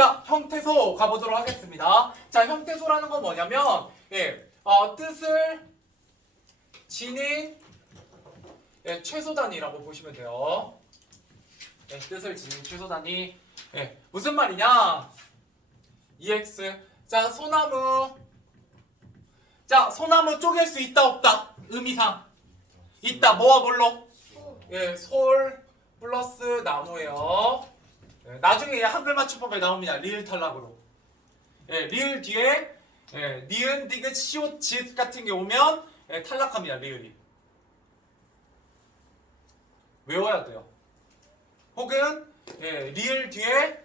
자, 형태소 가보도록 하겠습니다. 자, 형태소라는 건 뭐냐면 뜻을 지닌 최소 단위라고 보시면 돼요. 뜻을 지닌 최소 단위. 무슨 말이냐? EX. 자, 소나무. 자, 소나무 쪼갤 수 있다 없다? 의미상. 있다. 뭐와 뭘로? 솔 플러스 나무예요. 나중에 한글 맞춤법에 나옵니다. 리을 탈락으로. 리을 뒤에 니은, 디귿, 시옷, 짓 같은 게 오면 탈락합니다. 리을이. 외워야 돼요. 혹은 리을 뒤에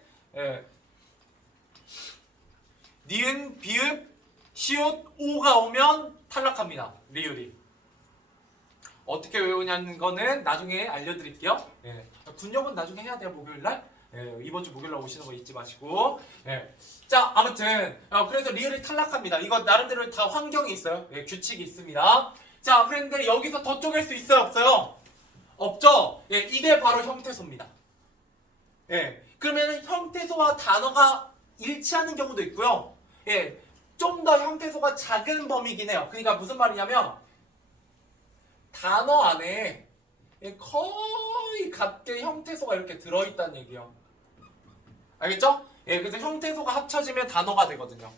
니은, 비읍, 시옷, 오가 오면 탈락합니다. 리을이. 어떻게 외우냐는 거는 나중에 알려드릴게요. 군역은 나중에 해야 돼요. 목요일날. 이번 주 목요일날 오시는 거 잊지 마시고. 자, 아무튼 그래서 리을이 탈락합니다. 이거 나름대로 다 환경이 있어요. 규칙이 있습니다. 자, 그런데 여기서 더 쪼갤 수 있어요? 없어요? 없죠? 이게 바로 형태소입니다. 그러면 형태소와 단어가 일치하는 경우도 있고요. 좀 더 형태소가 작은 범위긴 해요. 그러니까 무슨 말이냐면 단어 안에 거의 같게 형태소가 이렇게 들어있다는 얘기예요. 알겠죠? 그래서 형태소가 합쳐지면 단어가 되거든요.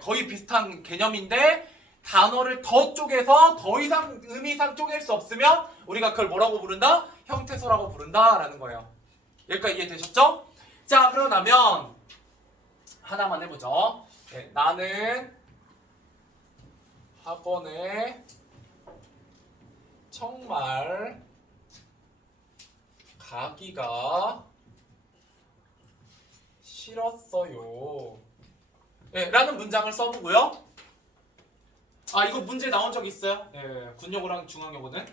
거의 비슷한 개념인데 단어를 더 쪼개서 더 이상 의미상 쪼갤 수 없으면 우리가 그걸 뭐라고 부른다? 형태소라고 부른다라는 거예요. 여기까지 이해되셨죠? 자, 그러면 하나만 해보죠. 나는 학원에 정말 가기가 싫었어요. 라는 문장을 써보고요. 이거 문제 나온 적 있어요? 군요고랑 중앙요고는.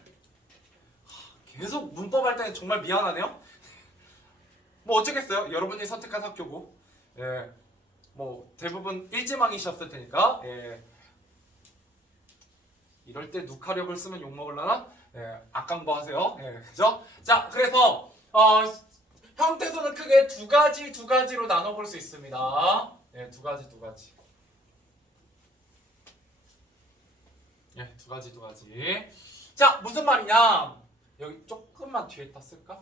계속 문법 할 때는 정말 미안하네요. 뭐 어쩌겠어요. 여러분이 선택한 학교고. 뭐 대부분 일지망이셨을 테니까. 이럴 때 누카력을 쓰면 욕먹을라나? 악강보 하세요. 그죠? 자, 그래서 형태소는 크게 두 가지로 나눠볼 수 있습니다. 두 가지. 두 가지. 자, 무슨 말이냐? 여기 조금만 뒤에다 쓸까?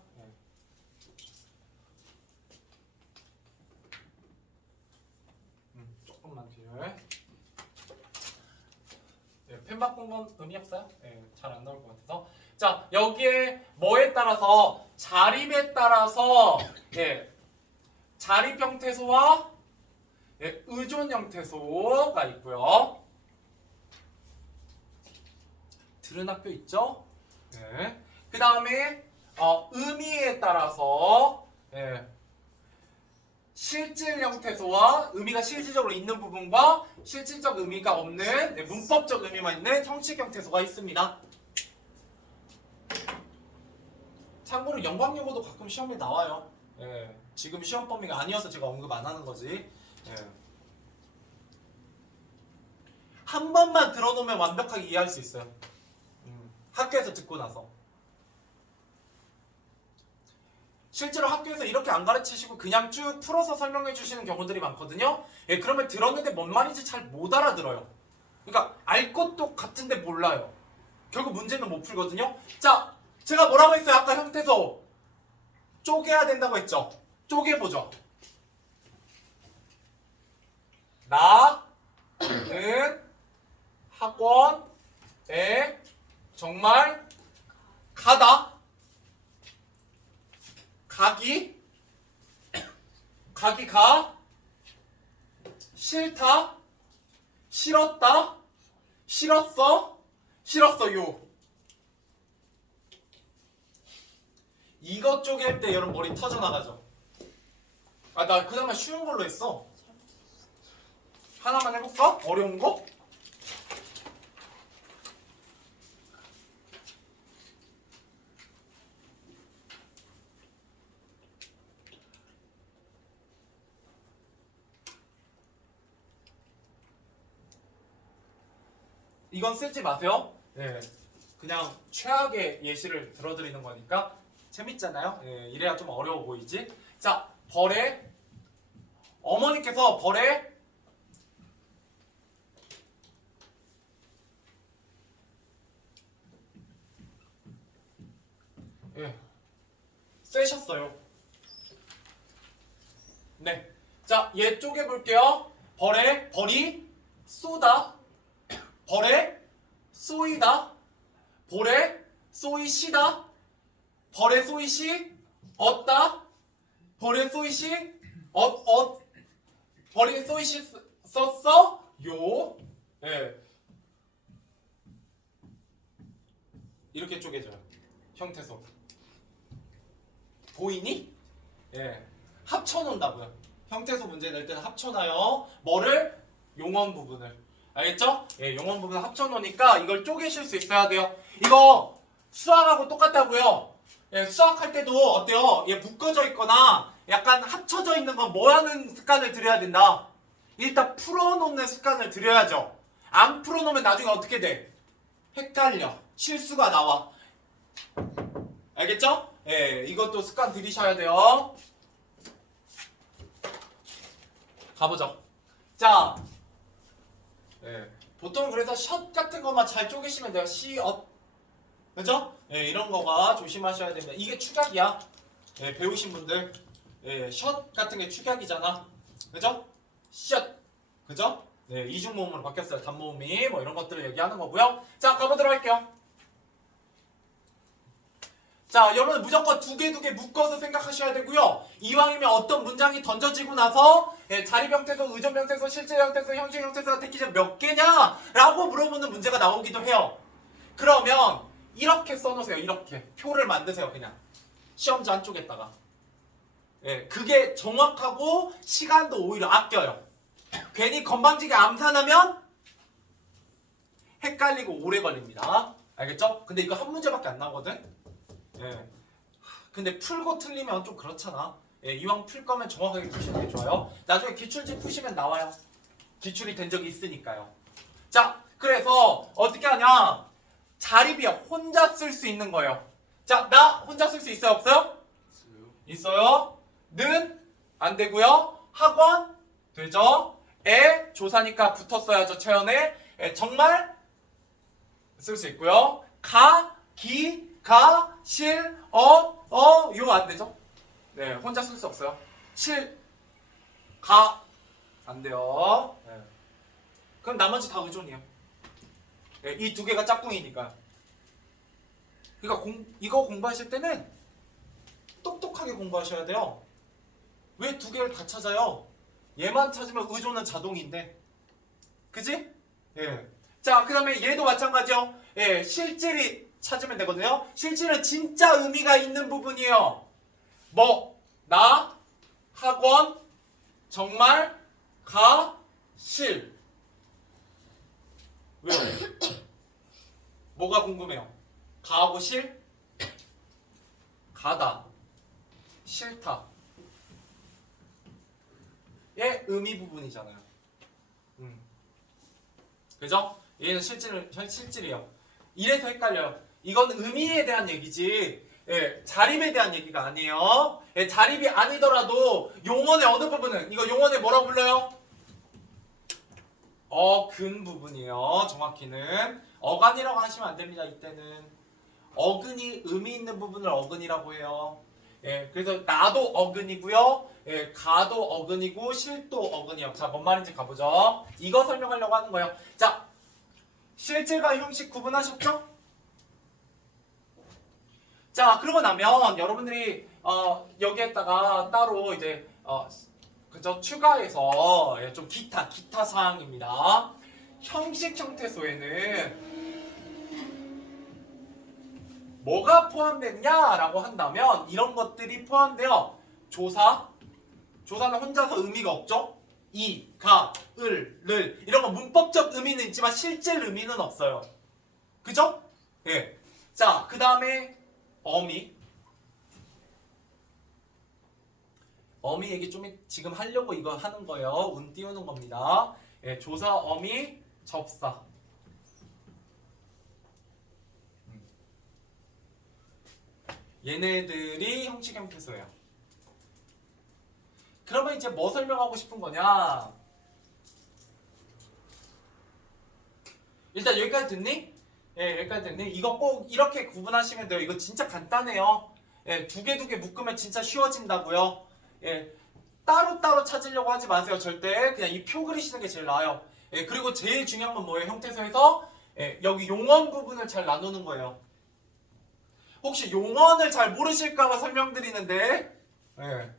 조금만 뒤에. 펜 바꾼 건 의미 없어요? 잘 안 나올 것 같아서. 자, 여기에 뭐에 따라서 자립에 따라서 자립 형태소와 의존 형태소가 있고요. 들은 학교 있죠? 그 다음에 의미에 따라서 실질 형태소와 의미가 실질적으로 있는 부분과 실질적 의미가 없는 문법적 의미만 있는 형식 형태소가 있습니다. 참고로 영광요고도 가끔 시험에 나와요. 지금 시험 범위가 아니어서 제가 언급 안 하는 거지. 한 번만 들어놓으면 완벽하게 이해할 수 있어요. 학교에서 듣고 나서. 실제로 학교에서 이렇게 안 가르치시고 그냥 쭉 풀어서 설명해 주시는 경우들이 많거든요. 그러면 들었는데 뭔 말인지 잘 못 알아들어요. 그러니까 알 것도 같은데 몰라요. 결국 문제는 못 풀거든요. 자, 제가 뭐라고 했어요? 아까 형태소 쪼개야 된다고 했죠. 쪼개보죠. 나는 학원에 정말 가다. 가기가 싫다, 싫었다, 싫었어요. 이거 쪼갤 때 여러분 머리 터져나가죠? 나 그나마 쉬운 걸로 했어. 하나만 해볼까? 어려운 거? 이건 쓰지 마세요. 그냥 최악의 예시를 들어드리는 거니까 재밌잖아요. 이래야 좀 어려워 보이지. 자, 벌에 어머니께서 벌에 예, 쐬셨어요. 네. 자, 얘 쪼개볼게요. 벌이 쏘다. 벌에 쏘이다. 볼에 쏘이시다. 벌에 쏘이시 얻다. 벌에 쏘이시 벌에 쏘이시 썼어 요. 예. 이렇게 쪼개져요. 형태소. 보이니? 예. 합쳐놓는다고요. 형태소 문제 낼 때는 합쳐놔요. 뭐를? 용언 부분을. 알겠죠? 예, 용언 부분을 합쳐놓으니까 이걸 쪼개실 수 있어야 돼요. 이거 수학하고 똑같다고요. 예, 수학할 때도 어때요? 얘 묶어져 있거나 약간 합쳐져 있는 건 뭐 하는 습관을 들여야 된다? 일단 풀어놓는 습관을 들여야죠. 안 풀어놓으면 나중에 어떻게 돼? 헷갈려. 실수가 나와. 알겠죠? 예, 이것도 습관 들이셔야 돼요. 가보죠. 자, 예, 보통 그래서 샷 같은 것만 잘 쪼개시면 돼요. 시엇, 그죠? 예, 이런 거가 조심하셔야 됩니다. 이게 축약이야. 예, 배우신 분들, 예, 샷 같은 게 축약이잖아. 그죠? 샷, 그죠? 네, 이중 모음으로 바뀌었어요. 단모음이 뭐 이런 것들을 얘기하는 거고요. 자, 가보도록 할게요. 자, 여러분 무조건 두 개 묶어서 생각하셔야 되고요. 이왕이면 어떤 문장이 던져지고 나서 예, 자리병태소, 의존병태소, 실제형태소, 형식형태소가 택기전 몇 개냐? 라고 물어보는 문제가 나오기도 해요. 그러면 이렇게 써놓으세요. 이렇게 표를 만드세요. 그냥 시험지 한쪽에다가. 예, 그게 정확하고 시간도 오히려 아껴요. 괜히 건방지게 암산하면 헷갈리고 오래 걸립니다. 알겠죠? 근데 이거 한 문제밖에 안 나오거든? 예. 근데 풀고 틀리면 좀 그렇잖아. 예, 이왕 풀 거면 정확하게 푸시는 게 좋아요. 나중에 기출지 푸시면 나와요. 기출이 된 적이 있으니까요. 자, 그래서 어떻게 하냐? 자립이요. 혼자 쓸 수 있는 거예요. 자, 나 혼자 쓸 수 있어요? 없어요? 있어요. 는 안 되고요. 학원 되죠. 에 조사니까 붙었어야죠. 채연에 정말 쓸 수 있고요. 가, 기, 가, 실, 이거 안 되죠? 네, 혼자 쓸 수 없어요. 실, 가, 안 돼요. 네. 그럼 나머지 다 의존이에요. 네, 이 두 개가 짝꿍이니까. 그러니까 이거 공부하실 때는 똑똑하게 공부하셔야 돼요. 왜 두 개를 다 찾아요? 얘만 찾으면 의존은 자동인데. 그지? 예. 자, 그 다음에 얘도 마찬가지요. 예, 실질이 찾으면 되거든요. 실질은 진짜 의미가 있는 부분이에요. 뭐, 나, 학원, 정말, 가, 실. 왜요? 뭐가 궁금해요? 가하고 실? 가다, 싫다. 얘 의미 부분이잖아요. 그죠? 얘는 실질이에요. 이래서 헷갈려요. 이건 의미에 대한 얘기지, 예, 자립에 대한 얘기가 아니에요. 예, 자립이 아니더라도 용언의 어느 부분은, 이거 용언의 뭐라고 불러요? 어근 부분이에요. 정확히는 어간이라고 하시면 안 됩니다. 이때는 어근이 의미 있는 부분을 어근이라고 해요. 예, 그래서 나도 어근이고요. 예, 가도 어근이고 실도 어근이요. 자, 뭔 말인지 가보죠. 이거 설명하려고 하는 거예요. 자, 실질과 형식 구분하셨죠? 자, 그러고 나면 여러분들이 여기에다가 따로 이제 그죠? 추가해서 예, 좀 기타 사항입니다. 형식 형태소에는 뭐가 포함되느냐라고 한다면 이런 것들이 포함돼요. 조사는 혼자서 의미가 없죠. 이, 가, 을 이런 거 문법적 의미는 있지만 실제 의미는 없어요. 그죠? 예. 자, 그 다음에 어미 얘기 좀 지금 하려고 이거 하는 거예요. 운 띄우는 겁니다. 예, 조사, 어미, 접사. 얘네들이 형식 형태소예요. 그러면 이제 뭐 설명하고 싶은 거냐? 일단 여기까지 듣니? 예, 여기까지 듣니? 이거 꼭 이렇게 구분하시면 돼요. 이거 진짜 간단해요. 예, 두 개 묶으면 진짜 쉬워진다고요. 예, 따로따로 찾으려고 하지 마세요. 절대 그냥 이 표 그리시는 게 제일 나아요. 예, 그리고 제일 중요한 건 뭐예요? 형태소에서 예, 여기 용언 부분을 잘 나누는 거예요. 혹시 용언을 잘 모르실까봐 설명드리는데 예,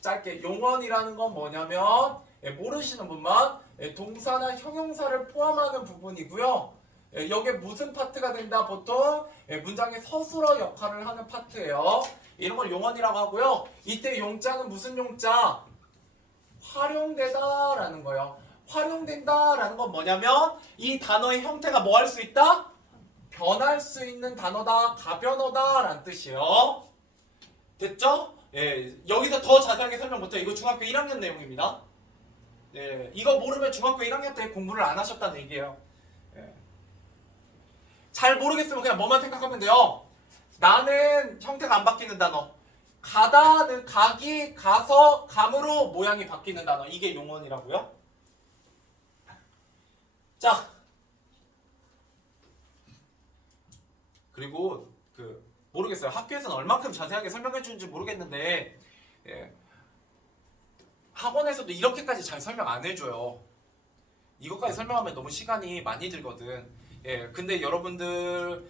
짧게 용언이라는 건 뭐냐면 예, 모르시는 분만 예, 동사나 형용사를 포함하는 부분이고요. 예, 여기에 무슨 파트가 된다? 보통 예, 문장의 서술어 역할을 하는 파트예요. 이런 걸 용언이라고 하고요. 이때 용자는 무슨 용자? 활용되다 라는 거예요. 활용된다 라는 건 뭐냐면 이 단어의 형태가 뭐 할 수 있다? 변할 수 있는 단어다, 가변어다 라는 뜻이에요. 됐죠? 예, 여기서 더 자세하게 설명 못해요. 이거 중학교 1학년 내용입니다. 예, 이거 모르면 중학교 1학년 때 공부를 안 하셨다는 얘기예요. 예. 잘 모르겠으면 그냥 뭐만 생각하면 돼요. 나는 형태가 안 바뀌는 단어. 가다는 가기, 가서, 감으로 모양이 바뀌는 단어. 이게 용언이라고요. 자, 그리고 모르겠어요. 학교에서는 얼만큼 자세하게 설명해 주는지 모르겠는데 예, 학원에서도 이렇게까지 잘 설명 안 해줘요. 이것까지 설명하면 너무 시간이 많이 들거든. 예, 근데 여러분들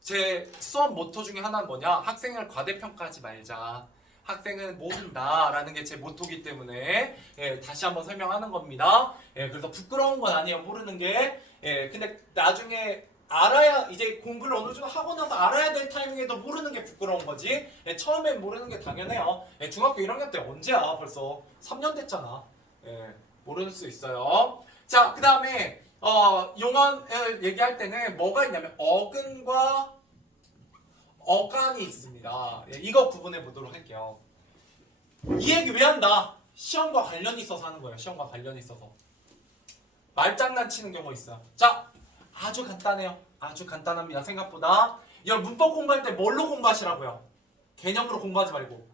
제 수업 모토 중에 하나는 뭐냐? 학생을 과대평가하지 말자. 학생은 모른다라는 게 제 모토기 때문에 예, 다시 한번 설명하는 겁니다. 예, 그래서 부끄러운 건 아니에요. 모르는 게. 예, 근데 나중에 알아야 이제 공부를 어느 정도 하고 나서 알아야 될 타이밍에도 모르는 게 부끄러운 거지. 예, 처음엔 모르는 게 당연해요. 예, 중학교 1학년 때 언제야? 벌써 3년 됐잖아. 예, 모를 수 있어요. 자, 그 다음에 용언을 얘기할 때는 뭐가 있냐면 어근과 어간이 있습니다. 예, 이거 구분해 보도록 할게요. 이 얘기 왜 한다? 시험과 관련이 있어서 하는 거예요. 시험과 관련이 있어서. 말장난치는 경우 있어요. 자, 아주 간단해요. 아주 간단합니다. 생각보다. 여러분 문법 공부할 때 뭘로 공부하시라고요? 개념으로 공부하지 말고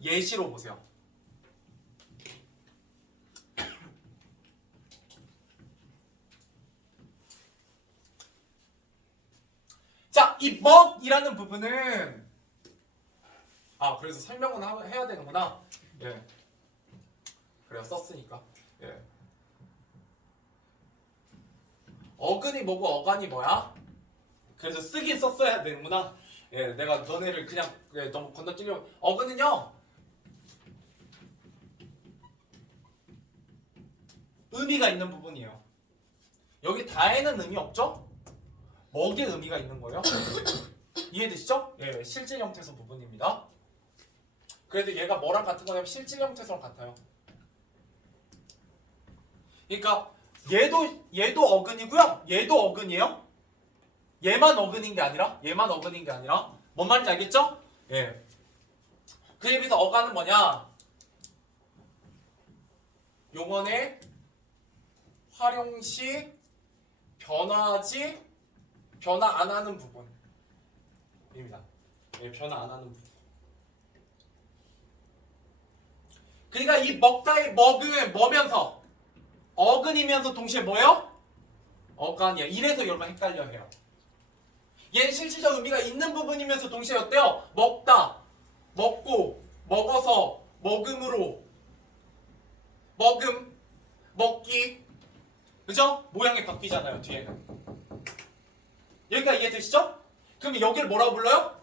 예시로 보세요. 자, 이 먹이라는 부분은 그래서 설명은 해야 되는구나. 예. 그래요. 썼으니까. 예. 어근이 뭐고 어간이 뭐야? 그래서 쓰긴 썼어야 되는구나. 예, 내가 너네를 그냥 너무 건너뛰려고. 어근은요. 의미가 있는 부분이에요. 여기 다에는 의미 없죠? 먹에 의미가 있는 거예요. 이해되시죠? 예, 실질 형태소 부분입니다. 그래서 얘가 뭐랑 같은 거냐면 실질 형태소랑 같아요. 그러니까 얘도 어근이고요. 얘도 어근이에요. 얘만 어근인 게 아니라 뭔 말인지 알겠죠? 예. 그에 비해서 어간은 뭐냐? 용언의 활용 시 변화 안 하는 부분입니다. 예, 변화 안 하는 부분. 그러니까 이 먹다의 먹은 뭐면서 어근이면서 동시에 뭐예요? 어간이야. 이래서 여러분 헷갈려 해요. 얘는 실질적 의미가 있는 부분이면서 동시에 어때요? 먹다, 먹고, 먹어서, 먹음으로, 먹음, 먹기, 그죠? 모양이 바뀌잖아요. 뒤에는. 여기까지 이해되시죠? 그럼 여기를 뭐라고 불러요?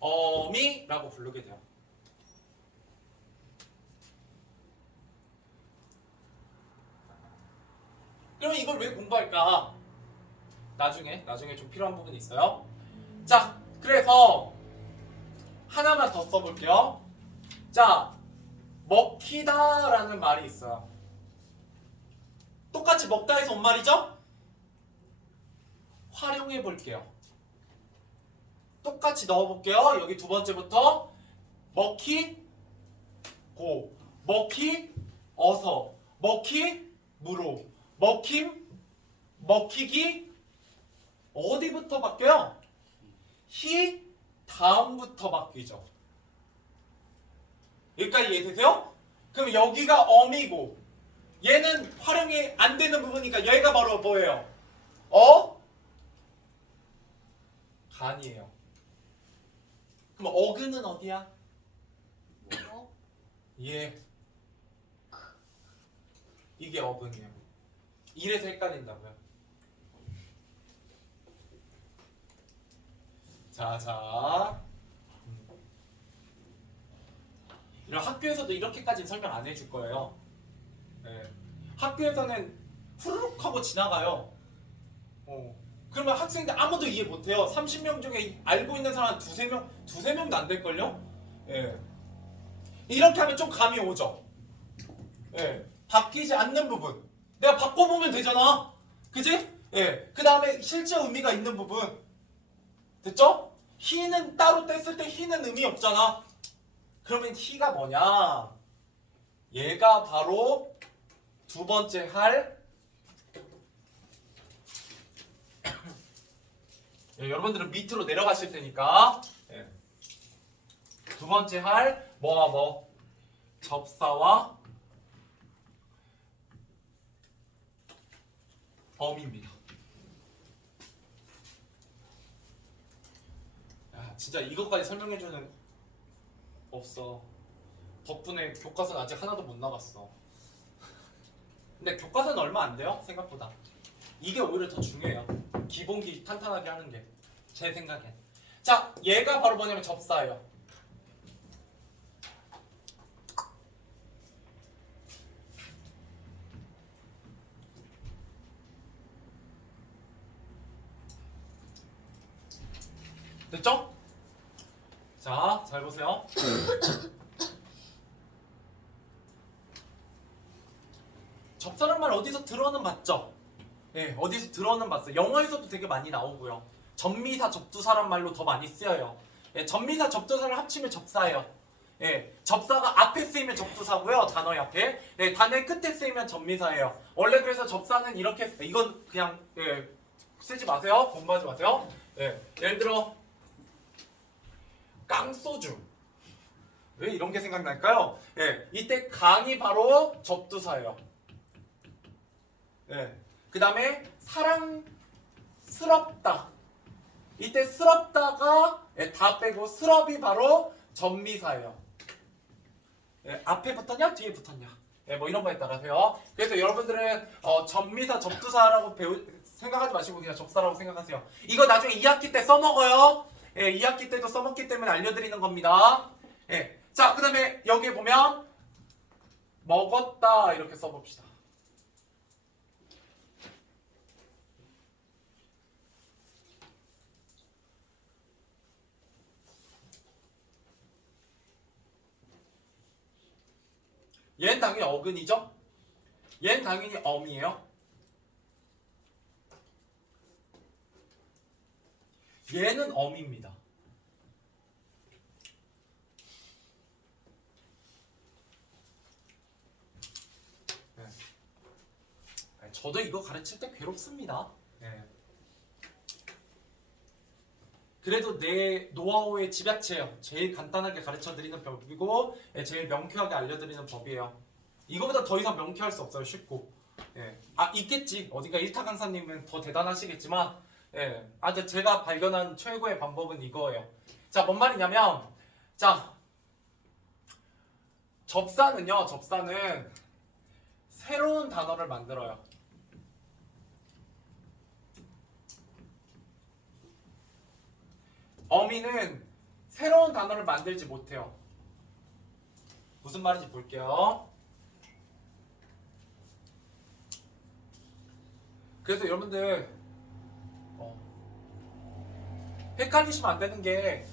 어미라고 부르게 돼요. 그럼 이걸 왜 공부할까? 나중에 좀 필요한 부분이 있어요. 자, 그래서 하나만 더 써볼게요. 자, 먹히다라는 말이 있어요. 똑같이 먹다에서 온 말이죠? 활용해 볼게요. 똑같이 넣어볼게요. 여기 두 번째부터 먹히 고, 먹히 어서, 먹히 무로, 먹힘, 먹히기 어디부터 바뀌어요? 히 다음부터 바뀌죠. 여기까지 이해되세요? 그럼 여기가 어미고 얘는 활용이 안 되는 부분이니까 얘가 바로 뭐예요? 간이에요. 그럼 어근은 어디야? 뭐? 예. 이게 어근이에요. 이래서 헷갈린다고요. 자. 이런 학교에서도 이렇게까지는 설명 안 해줄 거예요. 네. 학교에서는 후루룩 하고 지나가요. 그러면 학생들 아무도 이해 못해요. 30명 중에 알고 있는 사람 두세 명도 안 될걸요? 예. 이렇게 하면 좀 감이 오죠? 예. 바뀌지 않는 부분. 내가 바꿔보면 되잖아. 그지? 예. 그 다음에 실제 의미가 있는 부분. 됐죠? 희는 따로 뗐을 때 희는 의미 없잖아. 그러면 희가 뭐냐? 얘가 바로 두 번째 할 예, 여러분들은 밑으로 내려가실 테니까 예. 두 번째 할 뭐와 뭐? 접사와 범입니다. 야, 진짜 이것까지 설명해주는 없어. 덕분에 교과서는 아직 하나도 못 나갔어. 근데 교과서는 얼마 안 돼요? 생각보다. 이게 오히려 더 중요해요. 기본기 탄탄하게 하는 게 제 생각엔. 자, 얘가 바로 뭐냐면 접사예요. 됐죠? 자, 잘 보세요. 접사란 말 어디서 들어는 봤죠? 네, 어디서 들어는 봤어요. 영어에서도 되게 많이 나오고요. 전미사 접두사란 말로 더 많이 쓰여요. 예, 전미사 접두사를 합치면 접사예요. 예, 접사가 앞에 쓰이면 접두사고요. 단어의 앞에. 예, 단어의 끝에 쓰이면 전미사예요. 원래 그래서 접사는 이렇게 이건 그냥 예, 쓰지 마세요. 공부하지 마세요. 예, 예를 들어 깡소주. 왜 이런 게 생각날까요? 예, 이때 강이 바로 접두사예요. 예, 그 다음에 사랑스럽다. 이때 스럽다가 예, 다 빼고 스럽이 바로 전미사예요. 예, 앞에 붙었냐 뒤에 붙었냐 예, 뭐 이런 거에 따라서요. 그래서 여러분들은 전미사 접두사라고 생각하지 마시고 그냥 접사라고 생각하세요. 이거 나중에 2학기 때 써먹어요. 예, 2학기 때도 써먹기 때문에 알려드리는 겁니다. 예, 자, 그 다음에 여기에 보면 먹었다 이렇게 써봅시다. 얘는 당연히 어근이죠? 얘는 당연히 엄이에요. 얘는 엄입니다. 네. 저도 이거 가르칠 때 괴롭습니다. 네. 그래도 내 노하우의 집약체예요. 제일 간단하게 가르쳐드리는 법이고 제일 명쾌하게 알려드리는 법이에요. 이거보다 더 이상 명쾌할 수 없어요. 쉽고. 예. 아, 있겠지. 어딘가 일타 강사님은 더 대단하시겠지만 예. 아주 제가 발견한 최고의 방법은 이거예요. 자, 뭔 말이냐면 자, 접사는 새로운 단어를 만들어요. 어미는 새로운 단어를 만들지 못해요. 무슨 말인지 볼게요. 그래서 여러분들 헷갈리시면 안 되는 게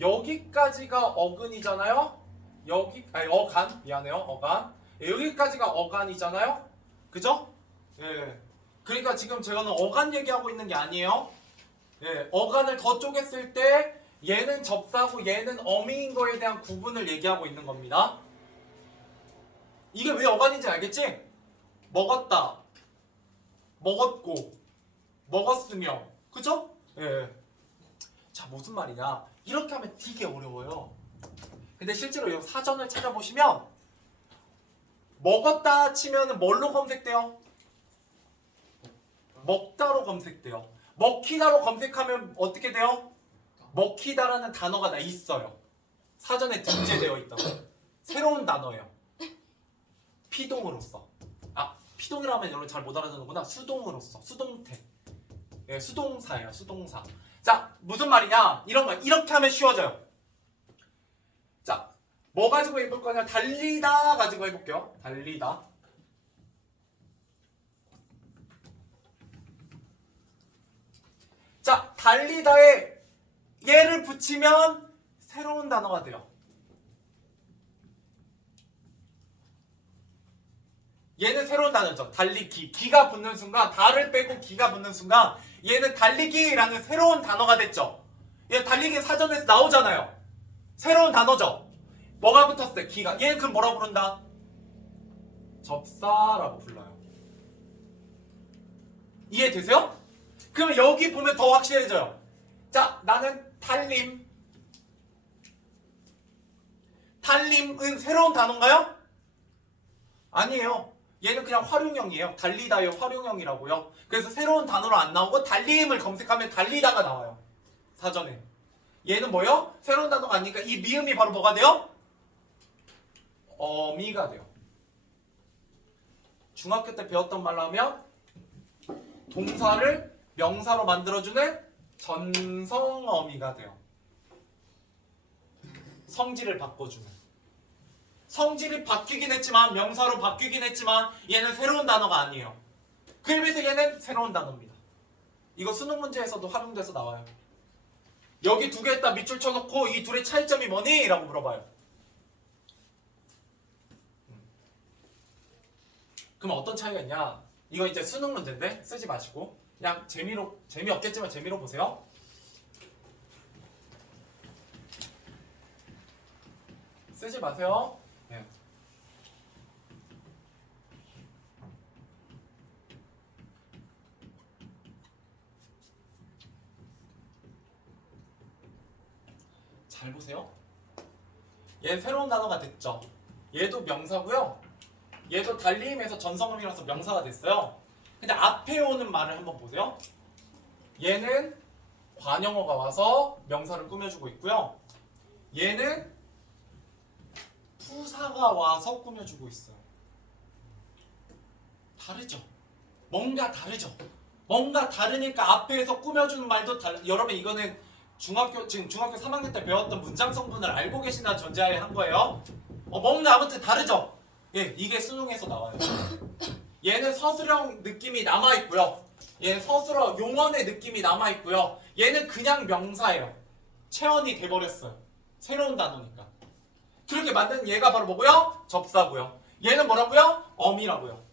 여기까지가 어근이잖아요. 어간 미안해요. 어간 여기까지가 어간이잖아요. 그죠? 예. 그러니까 지금 제가는 어간 얘기하고 있는 게 아니에요. 예. 어간을 더 쪼갰을 때 얘는 접사고 얘는 어미인 거에 대한 구분을 얘기하고 있는 겁니다. 이게 왜 어간인지 알겠지? 먹었다. 먹었고 먹었으며 그죠? 예. 자, 무슨 말이냐? 이렇게 하면 되게 어려워요. 근데 실제로 여기 사전을 찾아보시면 먹었다 치면 뭘로 검색돼요? 먹다로 검색돼요. 먹히다로 검색하면 어떻게 돼요? 먹히다라는 단어가 나 있어요. 사전에 등재되어 있다고. 새로운 단어예요. 피동으로서. 아, 피동이라면 여러분 잘 못 알아듣는구나. 수동으로서. 수동태. 예, 수동사예요. 수동사. 자, 무슨 말이냐? 이런 거 이렇게 하면 쉬워져요. 자, 뭐 가지고 해볼 거냐? 달리다 가지고 해볼게요. 달리다. 자, 달리다에 얘를 붙이면 새로운 단어가 돼요. 얘는 새로운 단어죠. 달리기. 기가 붙는 순간, 다를 빼고 기가 붙는 순간 얘는 달리기라는 새로운 단어가 됐죠. 얘 달리기 사전에서 나오잖아요. 새로운 단어죠. 뭐가 붙었을 때? 기가. 얘는 그럼 뭐라고 부른다? 접사라고 불러요. 이해되세요? 그러면 여기 보면 더 확실해져요. 자, 나는 달림. 달림은 새로운 단어인가요? 아니에요. 얘는 그냥 활용형이에요. 달리다의 활용형이라고요. 그래서 새로운 단어로 안 나오고 달림을 검색하면 달리다가 나와요. 사전에. 얘는 뭐요? 새로운 단어가 아니니까 이 미음이 바로 뭐가 돼요? 어미가 돼요. 중학교 때 배웠던 말로 하면 동사를 명사로 만들어주는 전성어미가 돼요. 성질을 바꿔주는. 성질이 바뀌긴 했지만 명사로 바뀌긴 했지만 얘는 새로운 단어가 아니에요. 그에 비해서 얘는 새로운 단어입니다. 이거 수능 문제에서도 활용돼서 나와요. 여기 두 개에다 밑줄 쳐놓고 이 둘의 차이점이 뭐니? 라고 물어봐요. 그럼 어떤 차이가 있냐? 이거 이제 수능 문제인데 쓰지 마시고 그냥 재미없겠지만 재미로 보세요. 쓰지 마세요. 네. 잘 보세요. 얘 새로운 단어가 됐죠. 얘도 명사고요. 얘도 달림에서 전성음이라서 명사가 됐어요. 근데 앞에 오는 말을 한번 보세요. 얘는 관용어가 와서 명사를 꾸며주고 있고요. 얘는 부사가 와서 꾸며주고 있어요. 다르죠? 뭔가 다르죠? 뭔가 다르니까 앞에서 꾸며주는 말도 여러분 이거는 지금 중학교 3학년 때 배웠던 문장 성분을 알고 계시나 전제하에 한 거예요. 뭔가 아무튼 다르죠? 예, 이게 수능에서 나와요. 얘는 서술형 느낌이 남아있고요. 얘는 서술어 용언의 느낌이 남아있고요. 얘는 그냥 명사예요. 체언이 돼버렸어요. 새로운 단어니까. 그렇게 만든 얘가 바로 뭐고요? 접사고요. 얘는 뭐라고요? 어미라고요.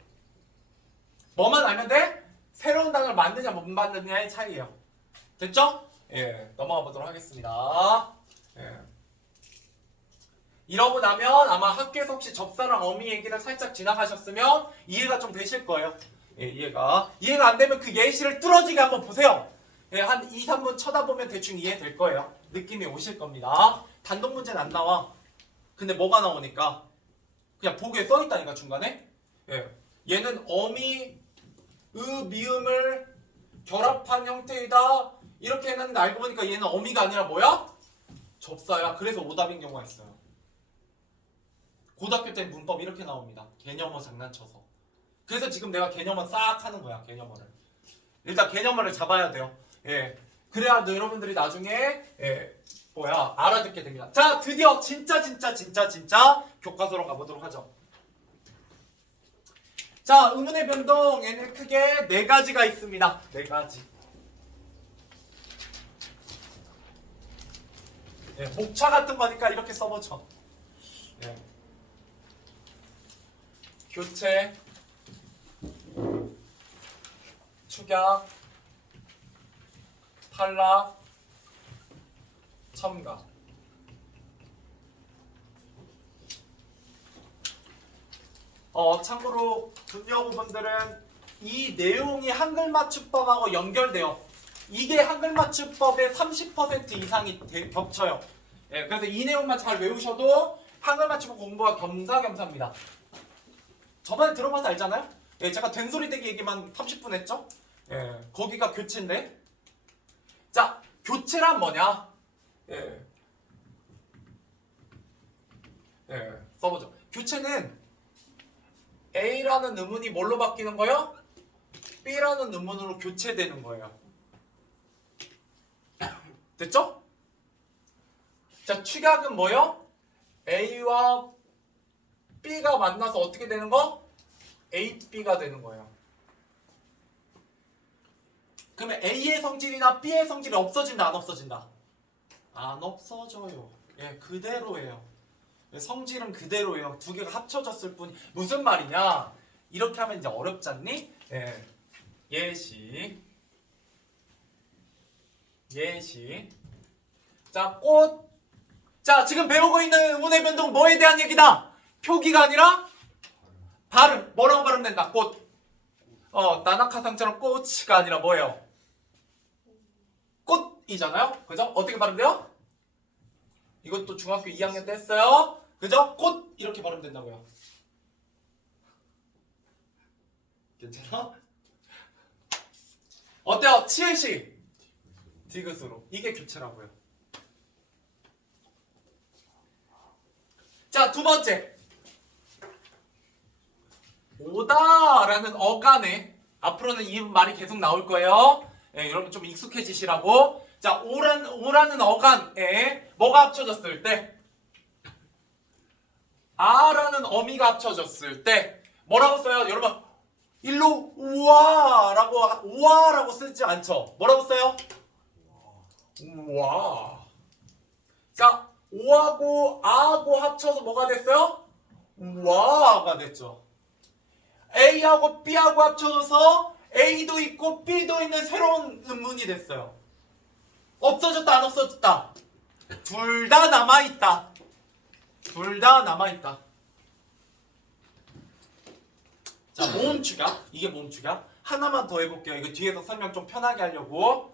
뭐만 알면 돼? 새로운 단어를 만드냐 못 만드냐의 차이예요. 됐죠? 예, 넘어가 보도록 하겠습니다. 예. 이러고 나면 아마 학교에서 혹시 접사랑 어미 얘기를 살짝 지나가셨으면 이해가 좀 되실 거예요. 예, 이해가 안 되면 그 예시를 뚫어지게 한번 보세요. 예, 한 2, 3분 쳐다보면 대충 이해될 거예요. 느낌이 오실 겁니다. 단독 문제는 안 나와. 근데 뭐가 나오니까 그냥 보기에 써있다니까 중간에. 예, 얘는 어미, 미음을 결합한 형태이다. 이렇게 했는데 알고 보니까 얘는 어미가 아니라 뭐야? 접사야. 그래서 오답인 경우가 있어요. 고등학교 때 문법 이렇게 나옵니다. 개념어 장난쳐서. 그래서 지금 내가 개념어 싹 하는 거야. 개념어를. 일단 개념어를 잡아야 돼요. 예. 그래야 여러분들이 나중에 알아듣게 됩니다. 자, 드디어 진짜 교과서로 가보도록 하죠. 자, 의문의 변동 얘는 크게 4가지가 있습니다. 4가지. 예, 목차 같은 거니까 이렇게 써보죠. 예. 교체, 축약, 탈락, 첨가. 참고로 분여부분들은 이 내용이 한글맞춤법하고 연결돼요. 이게 한글맞춤법의 30% 이상이 겹쳐요. 예, 그래서 이 내용만 잘 외우셔도 한글맞춤법 공부가 겸사겸사입니다. 저번에 들어봐서 알잖아요? 예, 제가 된소리대기 얘기만 30분 했죠? 예, 거기가 교체인데. 자, 교체란 뭐냐? 예. 예, 써보죠. 교체는 A라는 음운이 뭘로 바뀌는 거예요? B라는 음운으로 교체되는 거예요. 됐죠? 자, 축약은 뭐요? A와 B가 만나서 어떻게 되는 거? AB가 되는 거예요. 그러면 A의 성질이나 B의 성질이 없어진다, 안 없어진다? 안 없어져요. 예, 그대로예요. 예, 성질은 그대로예요. 두 개가 합쳐졌을 뿐. 무슨 말이냐? 이렇게 하면 이제 어렵지 않니? 예. 예시. 자, 꽃. 자, 지금 배우고 있는 음운의 변동 뭐에 대한 얘기다? 표기가 아니라 발음. 뭐라고 발음된다? 꽃. 나나카상처럼 꽃이가 아니라 뭐예요? 꽃이잖아요? 그죠? 어떻게 발음돼요? 이것도 중학교 2학년 때 했어요. 그죠? 꽃 이렇게 발음된다고요. 괜찮아? 어때요? 치읓이 디귿으로. 이게 교체라고요. 자, 두 번째. 오다라는 어간에 앞으로는 이 말이 계속 나올 거예요. 예, 여러분 좀 익숙해지시라고. 자, 오라는 어간에 뭐가 합쳐졌을 때? 아라는 어미가 합쳐졌을 때 뭐라고 써요? 여러분 일로 우와라고 쓰지 않죠? 뭐라고 써요? 우와. 자, 오하고 아하고 합쳐서 뭐가 됐어요? 우와가 됐죠. A하고 B하고 합쳐져서 A도 있고 B도 있는 새로운 음문이 됐어요. 없어졌다, 안 없어졌다? 둘 다 남아있다. 둘 다 남아있다. 자, 모음 축약. 이게 모음 축약. 하나만 더 해볼게요. 이거 뒤에서 설명 좀 편하게 하려고.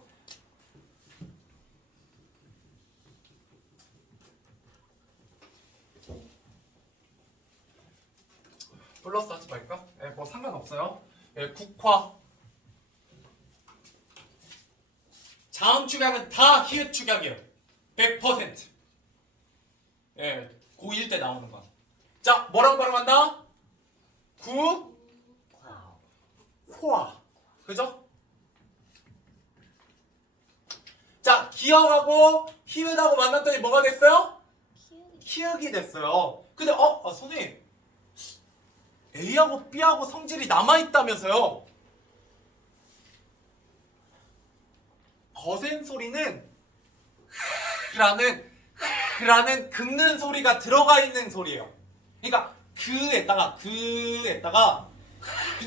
플러스 하지 말까? 예, 뭐 상관없어요. 예, 국화. 자음 축약은 다 히읗 축약이에요. 100%. 예, 고1 때 나오는 거. 자, 뭐라고 발음한다? 화. 그죠? 자, 기역하고 히읗하고 만났더니 뭐가 됐어요? 키읔이 됐어요. 근데 선생님 A하고 B하고 성질이 남아있다면서요? 거센 소리는 라는 긁는 소리가 들어가 있는 소리예요. 그러니까 그에다가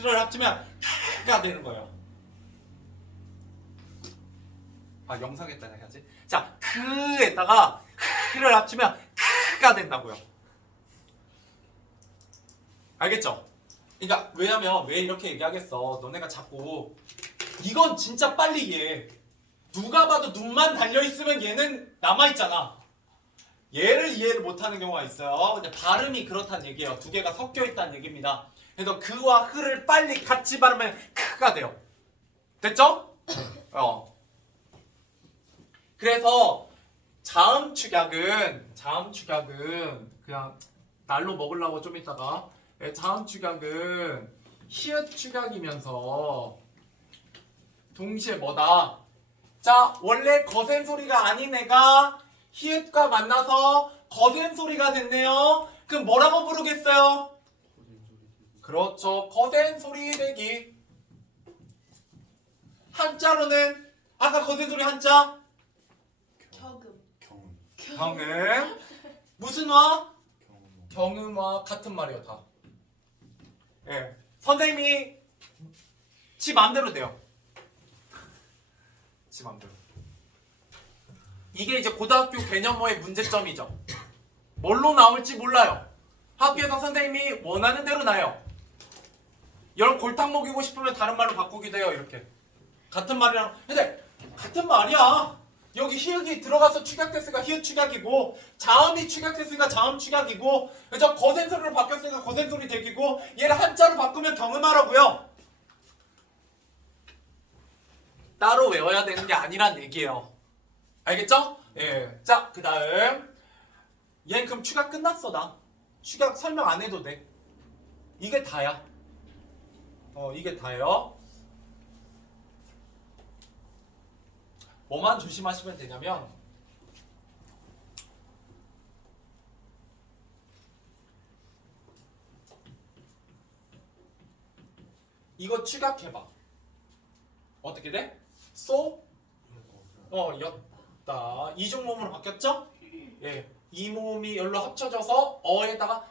를 합치면 가 되는 거예요. 영상에다 해야지. 자, 그에다가 를 합치면 가 된다고요. 알겠죠? 그러니까 왜냐면 왜 이렇게 얘기하겠어? 너네가 자꾸 이건 진짜 빨리 이해해. 누가 봐도 눈만 달려있으면 얘는 남아있잖아. 얘를 이해를 못하는 경우가 있어요. 근데 발음이 그렇다는 얘기예요. 두 개가 섞여있다는 얘기입니다. 그래서 그와 흐를 빨리 같이 발음하면 크가 돼요. 됐죠? 그래서 자음 축약은 그냥 날로 먹으려고 좀 이따가 자음 축약은 히읗 축약이면서 동시에 뭐다? 자, 원래 거센 소리가 아닌 애가 히읗과 만나서 거센 소리가 됐네요. 그럼 뭐라고 부르겠어요? 그렇죠. 거센 소리 대기. 한자로는 아까 거센 소리 한자? 경음. 무슨 화? 경음화 같은 말이에요, 다. 예. 선생님이 지 맘대로 돼요. 지 맘대로. 이게 이제 고등학교 개념어의 문제점이죠. 뭘로 나올지 몰라요. 학교에서 선생님이 원하는 대로 나요. 여러분 골탕 먹이고 싶으면 다른 말로 바꾸기도 해요. 이렇게 같은 말이랑. 근데 같은 말이야. 여기 히읗이 들어가서 축약됐으니까 히읗 축약이고 자음이 축약됐으니까 자음 축약이고 그죠? 거센 소리로 바뀌었으니까 거센 소리 대기고 얘를 한자로 바꾸면 경음하라고요. 따로 외워야 되는 게 아니란 얘기예요. 알겠죠? 예. 자, 그 다음 얘는 그럼 축약 끝났어. 나 축약 설명 안 해도 돼. 이게 다야. 이게 다예요. 뭐만 조심하시면 되냐면 이거 축약해봐. 어떻게 돼? 소? 였다. 이중모음으로 바뀌었죠? 예. 이 모음이 열로 합쳐져서 어에다가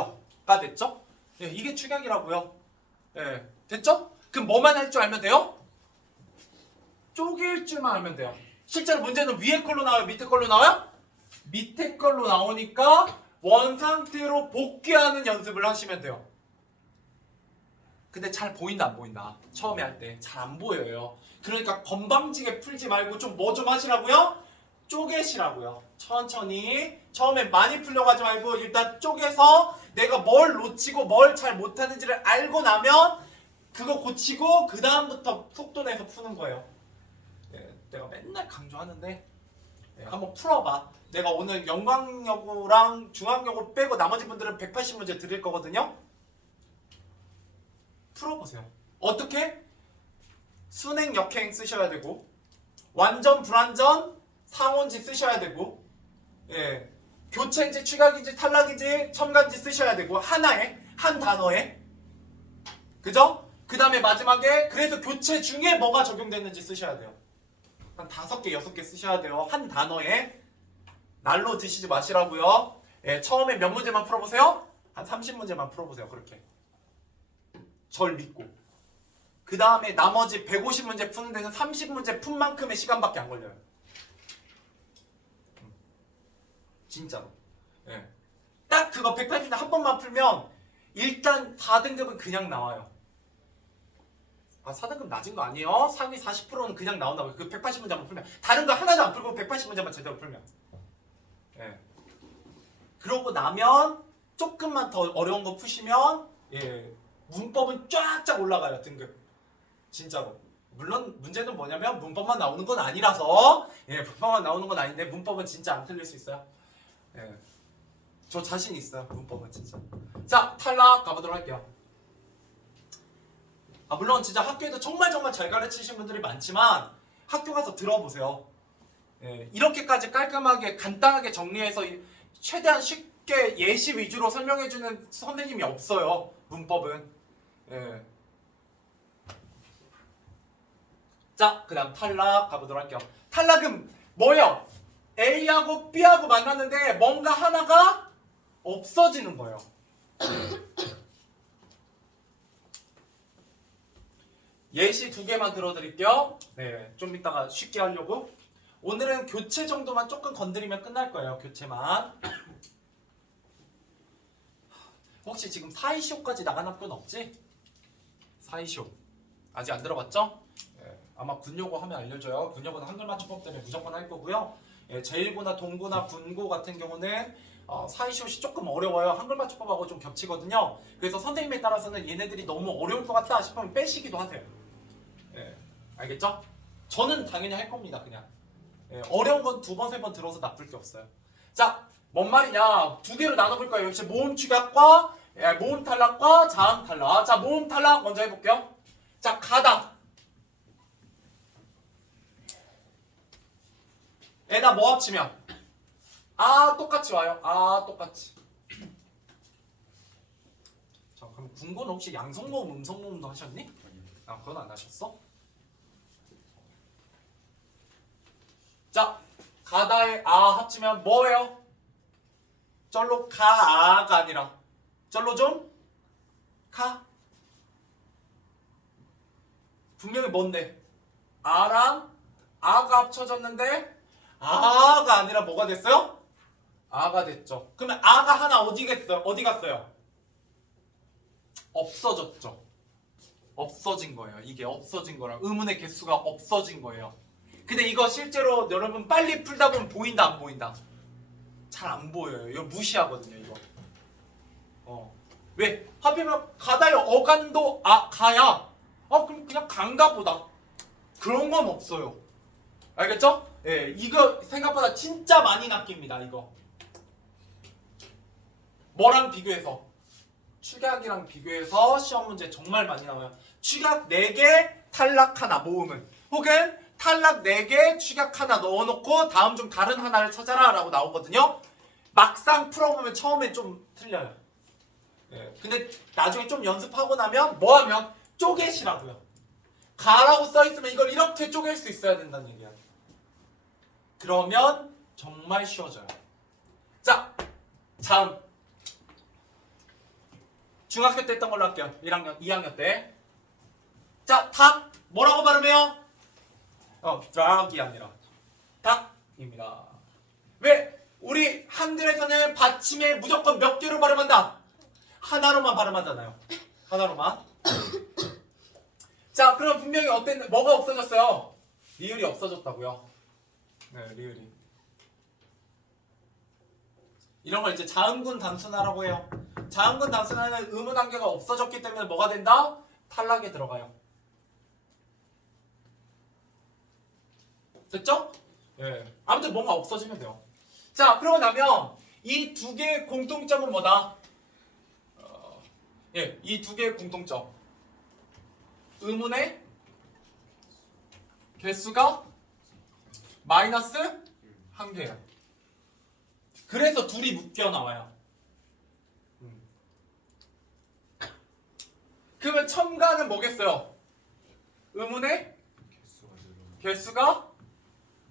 이어가 됐죠? 예, 이게 축약이라고요. 예. 됐죠? 그럼 뭐만 할 줄 알면 돼요? 쪼갤 줄만 알면 돼요. 실제로 문제는 위에 걸로 나와요? 밑에 걸로 나와요? 밑에 걸로 나오니까 원상태로 복귀하는 연습을 하시면 돼요. 근데 잘 보인다 안 보인다? 처음에 할 때 잘 안 보여요. 그러니까 건방지게 풀지 말고 좀 뭐 좀 하시라고요? 쪼개시라고요. 천천히 처음에 많이 풀려고 하지 말고 일단 쪼개서 내가 뭘 놓치고 뭘 잘 못하는지를 알고 나면 그거 고치고 그 다음부터 속도 내서 푸는 거예요. 예, 내가 맨날 강조하는데 한번 풀어봐. 내가 오늘 영광여고랑 중앙여고 빼고 나머지 분들은 180문제 드릴 거거든요. 풀어보세요. 어떻게? 순행, 역행 쓰셔야 되고 완전, 불완전, 상온지 쓰셔야 되고 예, 교체인지, 축약인지, 탈락인지, 첨가인지 쓰셔야 되고 하나에, 한 단어에 그죠? 그 다음에 마지막에 그래서 교체 중에 뭐가 적용됐는지 쓰셔야 돼요. 한 5개, 6개 쓰셔야 돼요. 한 단어에. 날로 드시지 마시라고요. 예, 처음에 몇 문제만 풀어보세요. 한 30문제만 풀어보세요. 그렇게. 절 믿고. 그 다음에 나머지 150문제 푸는 데는 30문제 푼 만큼의 시간밖에 안 걸려요. 진짜로. 예. 딱 그거 180문 한 번만 풀면 일단 4등급은 그냥 나와요. 아, 4등급 낮은 거 아니에요? 상위 40%는 그냥 나온다고요. 그 180문제만 풀면. 다른 거 하나도 안 풀고 180문제만 제대로 풀면. 예. 그러고 나면 조금만 더 어려운 거 푸시면 예, 문법은 쫙쫙 올라가요. 등급. 진짜로. 물론 문제는 뭐냐면 문법만 나오는 건 아니라서 예, 문법만 나오는 건 아닌데 문법은 진짜 안 틀릴 수 있어요. 예. 저 자신 있어요. 문법은 진짜. 자, 탈락 가보도록 할게요. 물론 진짜 학교에도 정말 잘 가르치신 분들이 많지만 학교 가서 들어보세요. 예, 이렇게까지 깔끔하게 간단하게 정리해서 최대한 쉽게 예시 위주로 설명해주는 선생님이 없어요. 문법은. 예. 자, 그 다음 탈락 가보도록 할게요. 탈락은 뭐예요? A하고 B하고 만났는데 뭔가 하나가 없어지는 거예요. 예시 2개만 들어드릴게요. 네, 좀 이따가 쉽게 하려고. 오늘은 교체 정도만 조금 건드리면 끝날 거예요. 교체만. 혹시 지금 사이쇼까지 나간 학교는 없지? 사이쇼 아직 안 들어봤죠? 예, 아마 군요고 하면 알려줘요. 군요고는 한글 맞춤법 때문에 무조건 할 거고요. 예, 제1고나 동고나 군고 같은 경우는 사이쇼시 조금 어려워요. 한글 맞춤법하고 좀 겹치거든요. 그래서 선생님에 따라서는 얘네들이 너무 어려울 것 같다 싶으면 빼시기도 하세요. 예, 알겠죠? 저는 당연히 할 겁니다. 그냥 예, 어려운 건 2번, 3번 들어서 나쁠 게 없어요. 자, 뭔 말이냐? 2개로 나눠볼 거예요. 역시 모음 축약과 예, 모음 탈락과 자음 탈락. 자, 모음 탈락 먼저 해볼게요. 자, 가다. 에다 뭐 합치면? 아, 똑같이 와요. 아, 똑같이. 자, 그럼 군고는 혹시 양성모음, 음성모음도 하셨니? 아, 그건 안 하셨어? 자, 가다에 아 합치면 뭐예요? 절로 가아가 아니라 절로 좀 가. 분명히 뭔데? 아랑 아가 합쳐졌는데 아가 아니라 뭐가 됐어요? 아가 됐죠. 그러면 아가 하나 어디 갔어요? 없어졌죠. 없어진 거예요. 이게 없어진 거라. 의문의 개수가 없어진 거예요. 근데 이거 실제로 여러분 빨리 풀다 보면 보인다 안 보인다? 잘 안 보여요. 이거 무시하거든요. 이거. 왜? 하필이면 가다요. 어간도 가야. 그럼 그냥 간가 보다. 그런 건 없어요. 알겠죠? 예, 이거 생각보다 진짜 많이 낚입니다. 이거. 뭐랑 비교해서? 축약이랑 비교해서 시험 문제 정말 많이 나와요. 축약 4개, 탈락 하나 모으면. 혹은 탈락 4개, 축약 하나 넣어놓고 다음 중 다른 하나를 찾아라 라고 나오거든요. 막상 풀어보면 처음에 좀 틀려요. 예, 근데 나중에 좀 연습하고 나면 뭐하면 쪼개시라고요. 가라고 써있으면 이걸 이렇게 쪼갤 수 있어야 된다는 얘기야. 그러면 정말 쉬워져요. 자, 다음. 중학교 때 했던 걸로 할게요. 2학년 때. 자, 닭 뭐라고 발음해요? 닭이 아니라 닭입니다. 왜? 우리 한글에서는 받침에 무조건 몇 개로 발음한다? 하나로만 발음하잖아요. 하나로만. 자, 그럼 분명히 뭐가 없어졌어요? 리을이 없어졌다고요. 네, 리을이. 이런 걸 이제 자음군 단순화라고 해요. 자음군 단순화는 의문 단계가 없어졌기 때문에 뭐가 된다? 탈락에 들어가요. 됐죠? 예. 아무튼 뭔가 없어지면 돼요. 자, 그러고 나면 이 두 개의 공통점은 뭐다? 이 두 개의 공통점. 의문의 개수가 마이너스 1개예요. 그래서 둘이 묶여 나와요. 그러면 첨가는 뭐겠어요? 의문의 개수가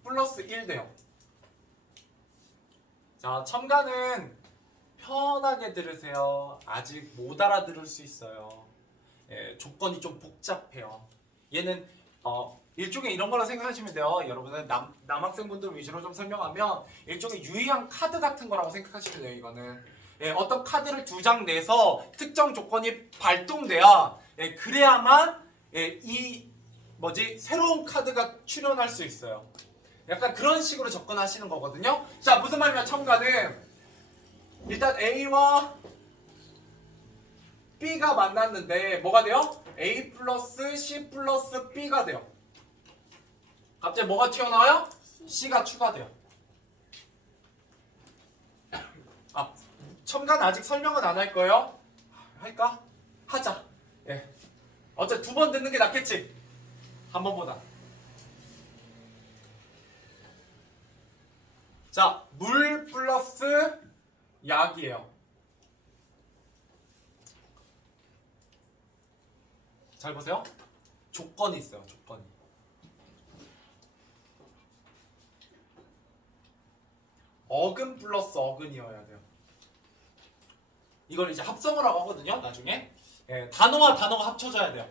플러스 1 돼요. 자, 첨가는 편하게 들으세요. 아직 못 알아들을 수 있어요. 예, 조건이 좀 복잡해요. 얘는 일종의 이런 거라 생각하시면 돼요. 여러분은 남학생분들 위주로 좀 설명하면 일종의 유의한 카드 같은 거라고 생각하시면 돼요. 이거는 어떤 카드를 2장 내서 특정 조건이 발동돼야 그래야만 이 새로운 카드가 출현할 수 있어요. 약간 그런 식으로 접근하시는 거거든요. 자, 무슨 말이냐? 첨가는 일단 A와 B가 만났는데 뭐가 돼요? A 플러스 C 플러스 B가 돼요. 갑자기 뭐가 튀어나와요? C가 추가돼요. 첨가는 아직 설명은 안 할 거예요. 할까? 하자. 예. 어차피 2번 듣는 게 낫겠지? 한 번보다. 자, 물 플러스 약이에요. 잘 보세요. 조건이 있어요. 조건이. 어근 플러스 어근이어야 돼요. 이걸 이제 합성을 하고 하거든요. 나중에. 단어와 단어가 합쳐져야 돼요.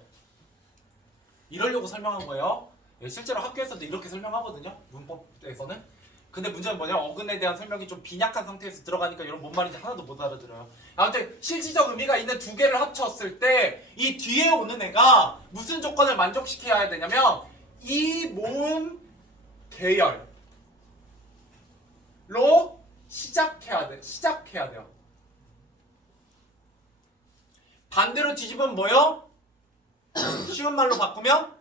이러려고 설명한 거예요. 실제로 학교에서도 이렇게 설명하거든요. 문법에서는. 근데 문제는 뭐냐? 어근에 대한 설명이 좀 빈약한 상태에서 들어가니까 이런 뭔 말인지 하나도 못 알아들어요. 아무튼 실질적 의미가 있는 두 개를 합쳤을 때 이 뒤에 오는 애가 무슨 조건을 만족시켜야 되냐면 이 모음 계열로 시작해야 돼요. 반대로 뒤집으면 뭐요? 쉬운 말로 바꾸면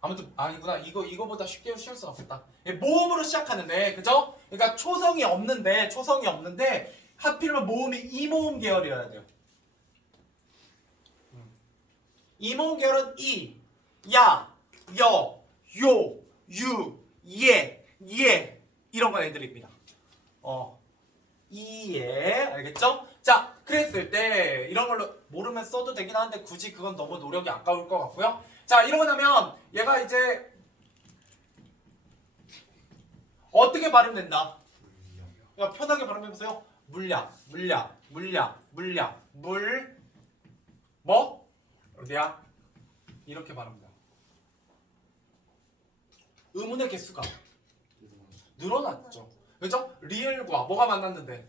아무튼 아니구나. 이거보다 쉽게 쉬울 수 없겠다. 모음으로 시작하는데, 그죠? 그러니까 초성이 없는데 하필이면 모음이 이모음 계열이어야 돼요. 이모음 계열은 이, 야, 여, 요, 유, 예 이런 건 애들입니다. 이에 알겠죠? 자, 그랬을 때 이런 걸로 모르면 써도 되긴 하는데 굳이 그건 너무 노력이 아까울 것 같고요. 자, 이러고 나면 얘가 이제 어떻게 발음된다? 그냥 편하게 발음해보세요. 물약, 뭐? 어디야? 이렇게 발음합니다. 의문의 개수가 늘어났죠. 그죠? 리을과 뭐가 만났는데?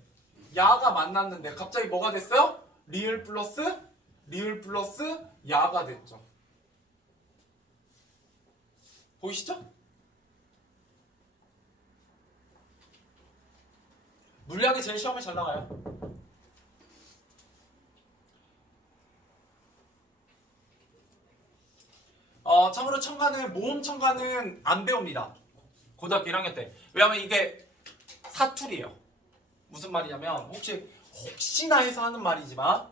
야가 만났는데 갑자기 뭐가 됐어요? 리을 플러스 야가 됐죠. 보이시죠? 물량이 제일 시험에 잘 나와요. 참고로 모음 첨가는 안 배웁니다. 고등학교 1학년 때. 왜냐면 이게 사투리예요. 무슨 말이냐면 혹시나 해서 하는 말이지만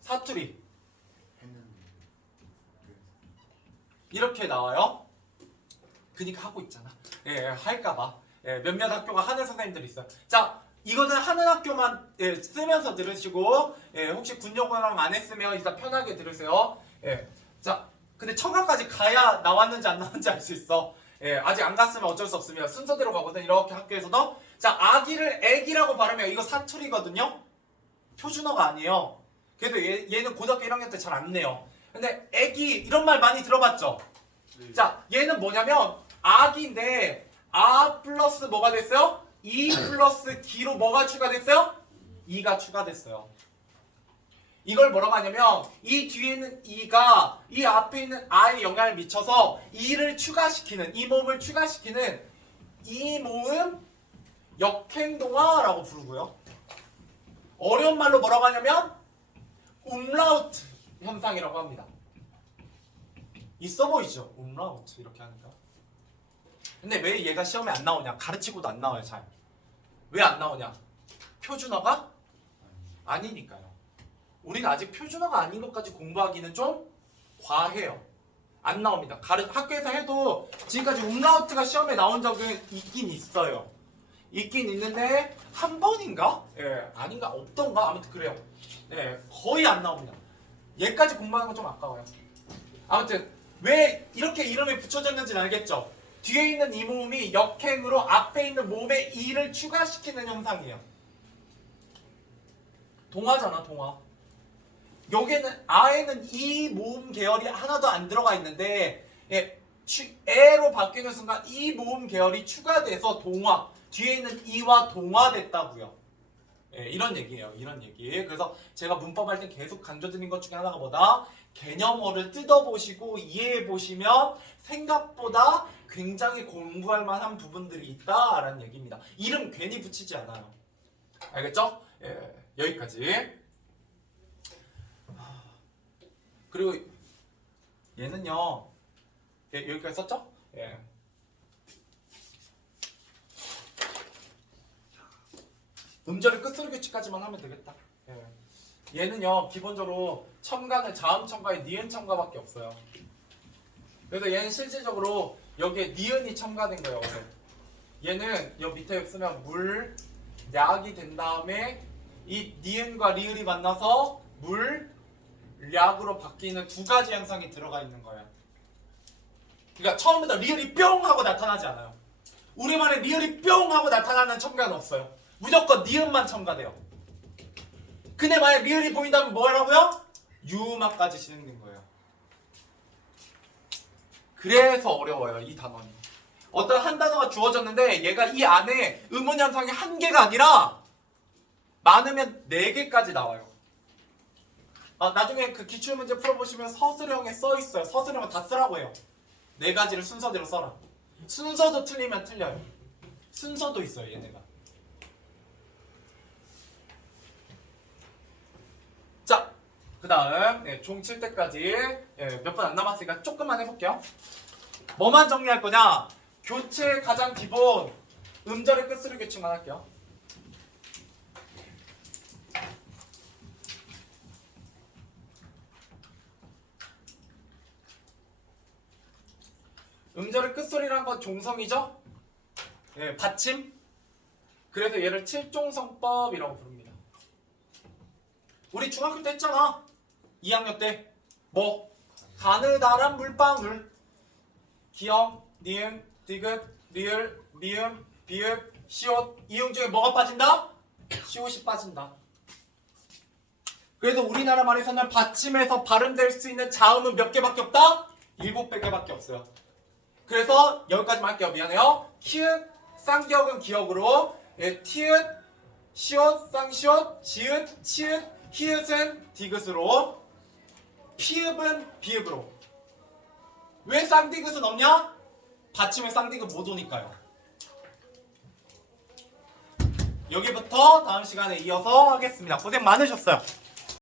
사투리 이렇게 나와요. 그니까 하고 있잖아. 할까봐. 몇몇 학교가 하는 선생님들이 있어요. 자, 이거는 하는 학교만 쓰면서 들으시고, 혹시 군용어랑 안 했으면 일단 편하게 들으세요. 자, 근데 청강까지 가야 나왔는지 안 나왔는지 알 수 있어. 아직 안 갔으면 어쩔 수 없습니다. 순서대로 가거든. 이렇게 학교에서도. 자, 아기를 애기라고 발음해요. 이거 사투리거든요. 표준어가 아니에요. 그래서 얘는 고등학교 1학년 때 잘 안 내요. 근데 애기 이런 말 많이 들어봤죠? 네. 자, 얘는 뭐냐면 아기인데 아 플러스 뭐가 됐어요? 이 플러스 기로 뭐가 추가됐어요? 이가 추가됐어요. 이걸 뭐라고 하냐면 이 뒤에 있는 이가 이 앞에 있는 아에 영향을 미쳐서 이를 추가시키는, 이 모음을 추가시키는 이 모음 역행동화라고 부르고요. 어려운 말로 뭐라고 하냐면 umlaut 현상이라고 합니다. 있어 보이죠? umlaut 이렇게 하니까. 근데 왜 얘가 시험에 안 나오냐? 가르치고도 안 나와요. 잘. 왜 안 나오냐? 표준어가 아니니까요. 우리는 아직 표준어가 아닌 것까지 공부하기는 좀 과해요. 안 나옵니다. 학교에서 해도 지금까지 umlaut가 시험에 나온 적은 있긴 있어요. 있긴 있는데 한 번인가? 아닌가? 없던가? 아무튼 그래요. 거의 안 나옵니다. 얘까지 공부하는 건 좀 아까워요. 아무튼 왜 이렇게 이름이 붙여졌는지는 알겠죠? 뒤에 있는 이 모음이 역행으로 앞에 있는 모음에 이를 추가시키는 현상이에요. 동화잖아, 동화. 여기는 아에는 이 모음 계열이 하나도 안 들어가 있는데 에로 바뀌는 순간 이 모음 계열이 추가돼서 동화, 뒤에 있는 이와 동화됐다고요. 이런 얘기예요. 이런 얘기. 그래서 제가 문법 할 때 계속 강조드린 것 중에 하나가 뭐다? 개념어를 뜯어보시고 이해해보시면 생각보다 굉장히 공부할 만한 부분들이 있다라는 얘기입니다. 이름 괜히 붙이지 않아요. 알겠죠? 여기까지. 그리고 얘는요. 여기까지 썼죠? 음절의 끝소리 규칙까지만 하면 되겠다. 얘는요 기본적으로 첨가는 자음 첨가에 니은 첨가밖에 없어요. 그래서 얘는 실질적으로 여기에 니은이 첨가된 거예요. 얘는 여기 밑에 쓰면 물, 략이 된 다음에 이 니은과 리을이 만나서 물, 략으로 바뀌는 두 가지 현상이 들어가 있는 거예요. 그러니까 처음부터 리을이 뿅 하고 나타나지 않아요. 우리말에 리을이 뿅 하고 나타나는 첨가는 없어요. 무조건 니은만 첨가돼요. 근데 만약 리을이 보인다면 뭐라고요? 유음화까지 진행된 거예요. 그래서 어려워요, 이 단원이. 어떤 한 단어가 주어졌는데 얘가 이 안에 의문 현상이 한 개가 아니라 많으면 4개까지 나와요. 나중에 그 기출문제 풀어보시면 서술형에 써있어요. 서술형은 다 쓰라고 해요. 4가지를 순서대로 써라. 순서도 틀리면 틀려요. 순서도 있어요, 얘네가. 자, 그 다음 종 7때까지 몇 분 안 남았으니까 조금만 해볼게요. 뭐만 정리할 거냐? 교체의 가장 기본 음절의 끝소리 규칙만 할게요. 음절의 끝소리란 건 종성이죠? 받침. 그래서 얘를 7종성법이라고 부릅니다. 우리 중학교 때 했잖아. 2학년 때. 뭐? 가느다란 물방울. 기역, 니은, 디귿, 리을, 미음, 비읍, 시옷. 이응 중에 뭐가 빠진다? 시옷이 빠진다. 그래서 우리나라 말에서는 받침에서 발음될 수 있는 자음은 몇 개밖에 없다? 7개밖에 없어요. 그래서 여기까지만 할게요. 미안해요. 키읔, 쌍기역은 기역으로, 티읕, 시옷, 쌍시옷, 지읒, 치읒, 히읗은 디귿으로, 피읍은 비읍으로. 왜 쌍디귿은 없냐? 받침에 쌍디귿 못 오니까요. 여기부터 다음 시간에 이어서 하겠습니다. 고생 많으셨어요.